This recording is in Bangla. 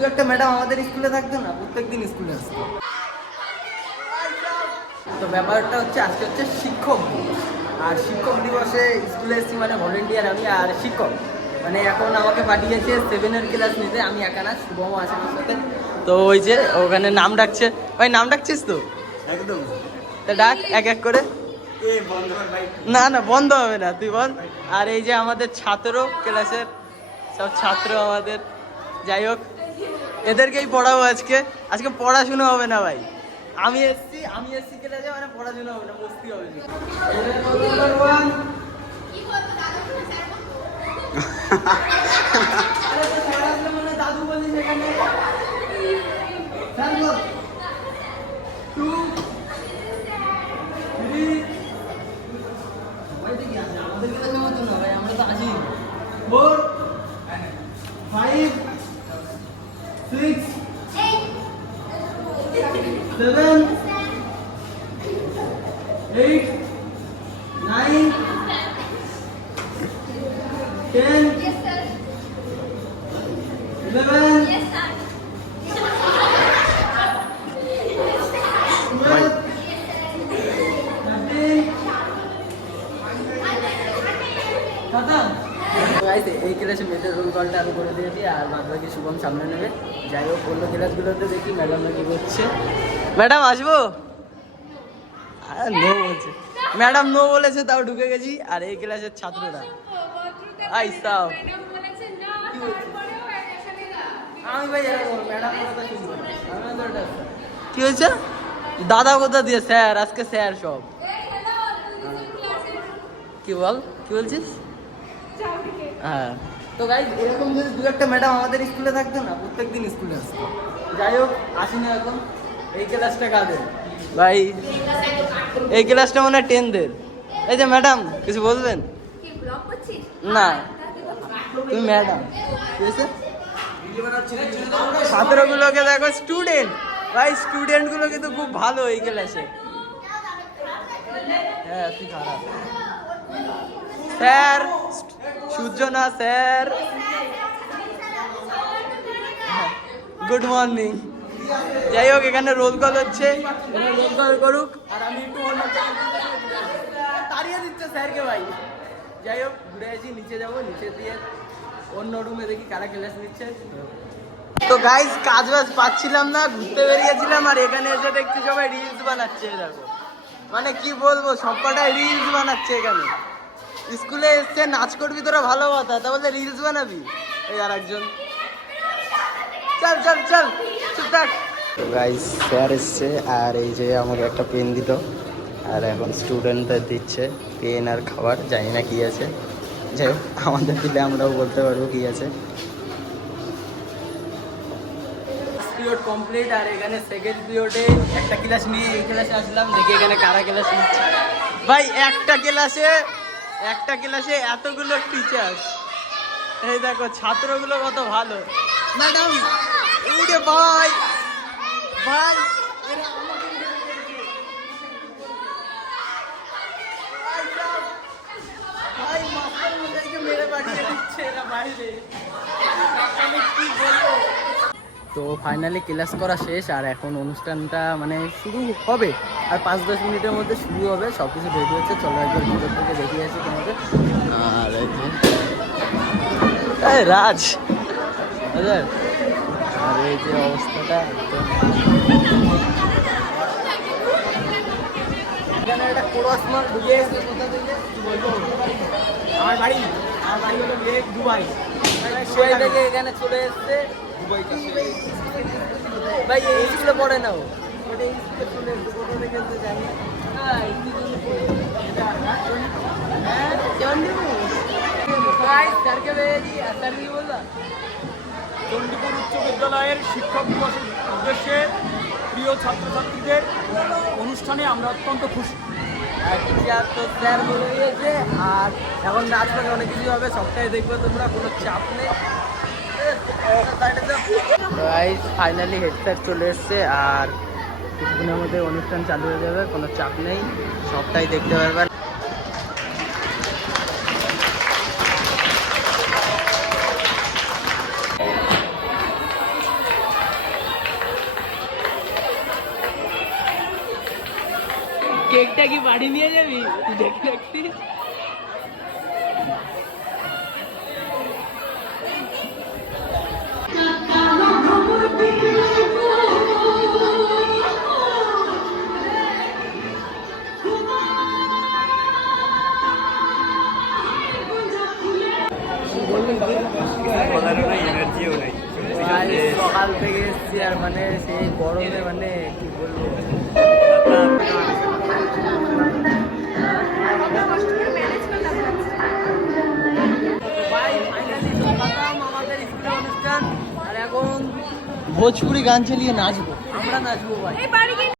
দু একটা ম্যাডাম আমাদের স্কুলে থাকতো না, প্রত্যেকদিন স্কুলে আসতো। তো ব্যাপারটা হচ্ছে আজকে হচ্ছে শিক্ষক দিবস, আর শিক্ষক দিবসে স্কুলে এসেছি মানে ভলেন্টিয়ার আমি আর শিক্ষক, মানে এখন আমাকে পাঠিয়েছে 7-এর ক্লাস নিতে। আমি একা না, শুভম আছে আমার সাথে। তো ওই যে ওখানে নাম ডাকছে, ভাই নাম ডাকছিস তো? একদম। তা ডাক এক এক করে। না না বন্ধ হবে না, তুই বল। আর এই যে আমাদের ছাত্র, ক্লাসের সব ছাত্র আমাদের, যাই হোক এদেরকেই পড়াবো আজকে। আজকে পড়াশুনো হবে না ভাই, আমি এসছি ক্লাসে, মানে পড়াশুনো হবে না, মস্তি হবে। দাদু বলি সেখানে আমরা তো আছি 4 5 6 7 8 9 10 11 এই ক্লাসে মেয়েদের রোল কলটা আরো করে দিয়েছি, আর বাদ বাকি শুভম সামনে নেবে। যাই হোক অন্য ক্লাসগুলোতে দেখি ম্যাডামরা কি করছে। ম্যাডাম আসবো? নো বলছে ম্যাডাম, নো বলেছে, তাও ঢুকে গেছি। আর এই ক্লাসের ছাত্ররা আইসাও, আমি ভাই ম্যাডাম কি হয়েছে? দাদা কোথা দিয়ে? স্যার আজকে স্যার সব। কি বল, কি বলছিস? হ্যাঁ, তো গাইস এরকম যদি দু একটা ম্যাডাম আমাদের স্কুলে থাকতো না, প্রত্যেকদিন স্কুলে আসতো। যাই হোক আসিনি এখন। এই ক্লাসটা কাদের ভাই? এই ক্লাসটা মনে হয় 10দের। এই যে ম্যাডাম কিছু বলবেন? না তুমি ম্যাডাম, ঠিক আছে। ছাত্রগুলোকে দেখো, স্টুডেন্ট ভাই, স্টুডেন্টগুলো কিন্তু খুব ভালো এই ক্লাসে। হ্যাঁ তুই খারাপ। স্যার সূর্য না স্যার, গুড মর্নিং। যাই হোক এখানে রোল কল হচ্ছে, রোল কল করুক। আর আমি একটু তাড়িয়ে দিচ্ছে স্যারকে ভাই। যাই হোক ঘুরে আসি, নিচে যাবো, নিচে দিয়ে অন্য রুমে দেখি কারা ক্লাস নিচ্ছে। তো গাইস কাজ বাজ পাচ্ছিলাম না, ঘুরতে বেরিয়েছিলাম, আর এখানে এসে দেখছি সবাই রিলস বানাচ্ছে। দেখো মানে কি বলবো, সবকটাই রিলস বানাচ্ছে এখানে। স্কুলে এসছে, নাচ করবি তোরা ভালো কথা, তা বলতে রিলস বানাবি। এই আর একজন, চল চল চল চুপ থাক। গাইস স্যার এসছে, আর এই যে আমাকে একটা পেন দিল, আর এখন স্টুডেন্টদের দিচ্ছে পেন আর খাবার, জানি না কি আছে। যাই হোক আমাদের দিলে আমরাও বলতে পারবো কি আছে। পিরিয়ড কমপ্লিট, আর এখানে সেকেন্ড পিরিয়ডে একটা ক্লাস নিয়ে এই ক্লাসে আসলাম, দেখি এখানে কারা ক্লাস নিচ্ছে। ভাই একটা ক্লাসে এতগুলো টিচার, এই দেখো ছাত্রগুলো কত ভালো। ম্যাডাম এই রে ভাই ভাই, ভাই মাস্টার মশাইকে মেরে পাঠিয়ে দিচ্ছে এরা বাইরে, আমি কি বলবো। তো ফাইনালি ক্লাস করা শেষ, আর এখন অনুষ্ঠানটা মানে শুরু হবে, আর 5-10 মিনিটের মধ্যে শুরু হবে। সব কিছু রেডি হচ্ছে, চলো একবার ভিতর থেকে দেখে আসি তোমাদের। আর এই রাজ, আর এই যে অবস্থাটা একদম, এখানে একটা কোরাস মাল ঢুকে গেছে। কোথা থেকে বলবো? আমার বাড়ি হলো দুবাই, সেই থেকে এখানে চলে এসছে। ভাই এই স্কুলে পড়ে না, ওটা এই স্কুলে চলে এসছে, কোথা থেকে এসছে জানি না। চণ্ডীপুর উচ্চ বিদ্যালয়ের শিক্ষক দিবসের উদ্দেশ্যে প্রিয় ছাত্রছাত্রীদের অনুষ্ঠানে আমরা অত্যন্ত খুশি। তো স্যার বলে দিয়েছে, আর এখন নাচ করে অনেক কিছু হবে, সবটাই দেখবে তোমরা, কোনো চাপ নেই। ফাইনালি হেডসেট চলে এসছে, আর কিছুদিনের মধ্যে অনুষ্ঠান চালু হয়ে যাবে, কোনো চাপ নেই, সবটাই দেখতে পারবেন। কেকটা কি বাড়ি নিয়ে যাবি দেখতে দেখতে? সকাল থেকে এসছি আর মানে সেই গরমে মানে কি বলবো আমাদের স্কুলের অনুষ্ঠান আর এখন ভোজপুরি গান চালিয়ে নাচবো, আমরা নাচবো ভাই।